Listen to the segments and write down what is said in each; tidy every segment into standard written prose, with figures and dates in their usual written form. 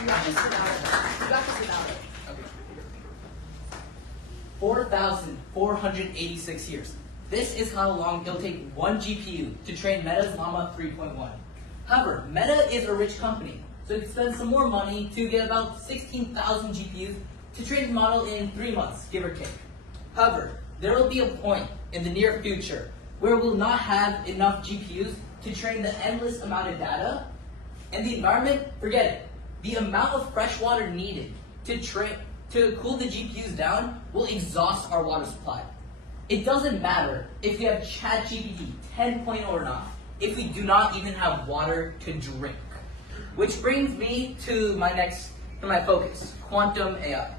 You got this without it. You got this without it. Okay. 4,486 years. This is how long it'll take one GPU to train Meta's Llama 3.1. However, Meta is a rich company, so it can spend some more money to get about 16,000 GPUs to train the model in 3 months, give or take. However, there will be a point in the near future where we'll not have enough GPUs to train the endless amount of data, and the environment, forget it. The amount of fresh water needed to cool the GPUs down will exhaust our water supply. It doesn't matter if you have ChatGPT 10.0 or not, if we do not even have water to drink. Which brings me to my focus, quantum AI.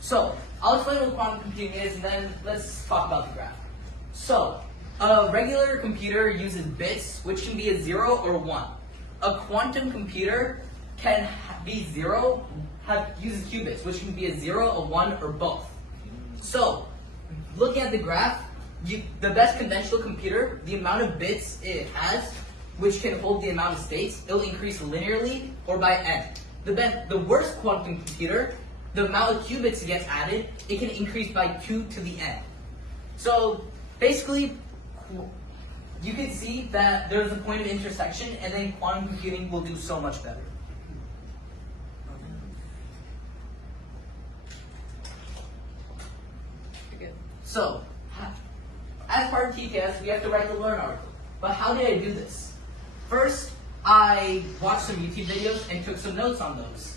So, I'll explain what quantum computing is, and then let's talk about the graph. So, a regular computer uses bits, which can be a 0 or 1. A quantum computer can be uses qubits, which can be a 0, a 1, or both. So, looking at the graph, the best conventional computer, the amount of bits it has, which can hold the amount of states, it'll increase linearly or by n. The worst quantum computer, the amount of qubits it gets added, it can increase by 2 to the n. So, basically, you can see that there's a point of intersection, and then quantum computing will do so much better. So, as part of TKS, we have to write the Learn article. But how did I do this? First, I watched some YouTube videos and took some notes on those.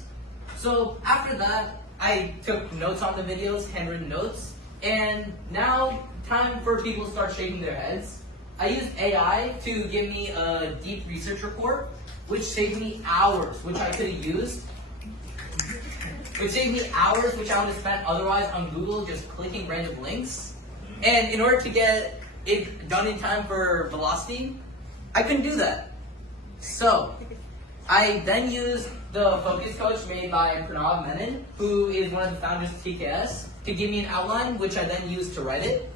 So after that, I took notes on the videos, handwritten notes, and now time for people to start shaking their heads. I used AI to give me a deep research report, which saved me hours, which I could have used. Which saved me hours, which I would have spent otherwise on Google just clicking random links. And in order to get it done in time for Velocity, I couldn't do that. So, I then used the focus coach made by Pranav Menon, who is one of the founders of TKS, to give me an outline, which I then used to write it.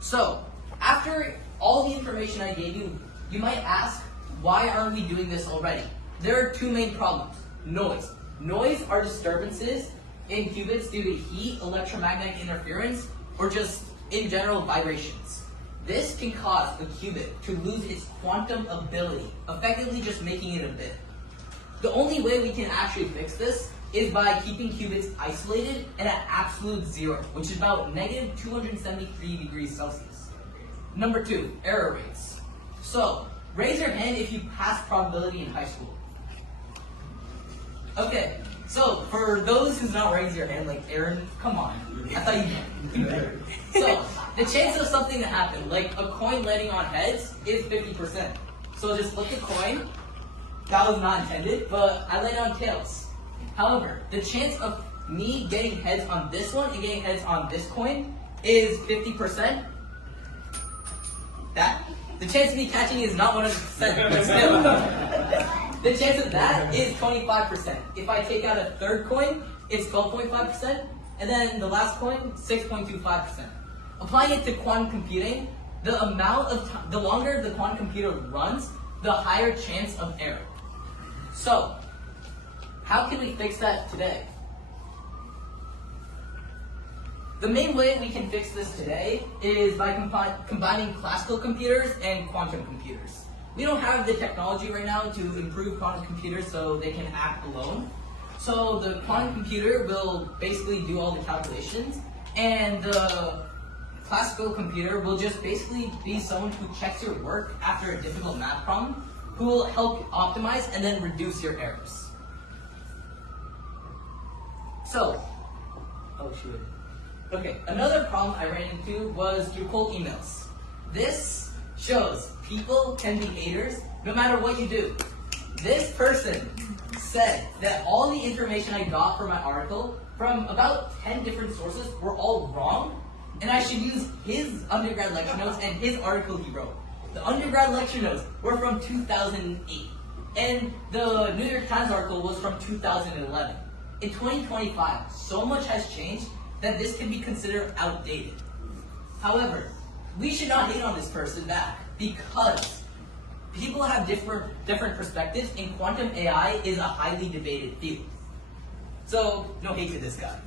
So, after all the information I gave you, you might ask, why aren't we doing this already? There are two main problems. Noise. Noise are disturbances in qubits due to heat, electromagnetic interference, or just, in general, vibrations. This can cause a qubit to lose its quantum ability, effectively just making it a bit. The only way we can actually fix this is by keeping qubits isolated and at absolute zero, which is about negative 273 degrees Celsius. Number 2, error rates. So, raise your hand if you passed probability in high school. Okay, so for those who's not raising your hand, like Aaron, come on. I thought you did. So, the chance of something to happen, like a coin landing on heads, is 50%. So just look at coin. That was not intended, but I landed on tails. However, the chance of me getting heads on this one and getting heads on this coin is 50%. The chance of me catching is not 100%, but still. The chance of that is 25%. If I take out a third coin, it's 12.5%, and then the last coin, 6.25%. Applying it to quantum computing, the longer the quantum computer runs, the higher chance of error. So, how can we fix that today? The main way we can fix this today is by combining classical computers and quantum computers. We don't have the technology right now to improve quantum computers so they can act alone. So the quantum computer will basically do all the calculations, and the classical computer will just basically be someone who checks your work after a difficult math problem, who will help optimize and then reduce your errors. So, okay, another problem I ran into was through cold emails. This shows people can be haters no matter what you do. This person said that all the information I got for my article from about 10 different sources were all wrong, and I should use his undergrad lecture notes and his article he wrote. The undergrad lecture notes were from 2008, and the New York Times article was from 2011. In 2025, so much has changed that this can be considered outdated. However, we should not hate on this person back, because people have different perspectives, and quantum AI is a highly debated field. So, no hate to this guy.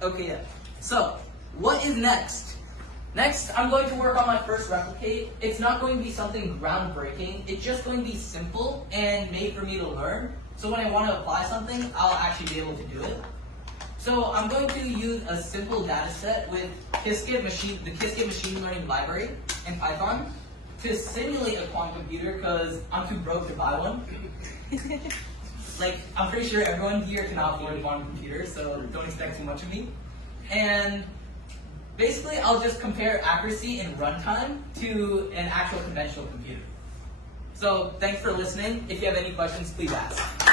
Okay, yeah. So, what is next? Next, I'm going to work on my first replicate. It's not going to be something groundbreaking. It's just going to be simple and made for me to learn. So when I want to apply something, I'll actually be able to do it. So I'm going to use a simple data set with the Qiskit machine learning library in Python to simulate a quantum computer because I'm too broke to buy one. Like, I'm pretty sure everyone here cannot afford a quantum computer, so don't expect too much of me. And basically, I'll just compare accuracy and runtime to an actual conventional computer. So thanks for listening. If you have any questions, please ask.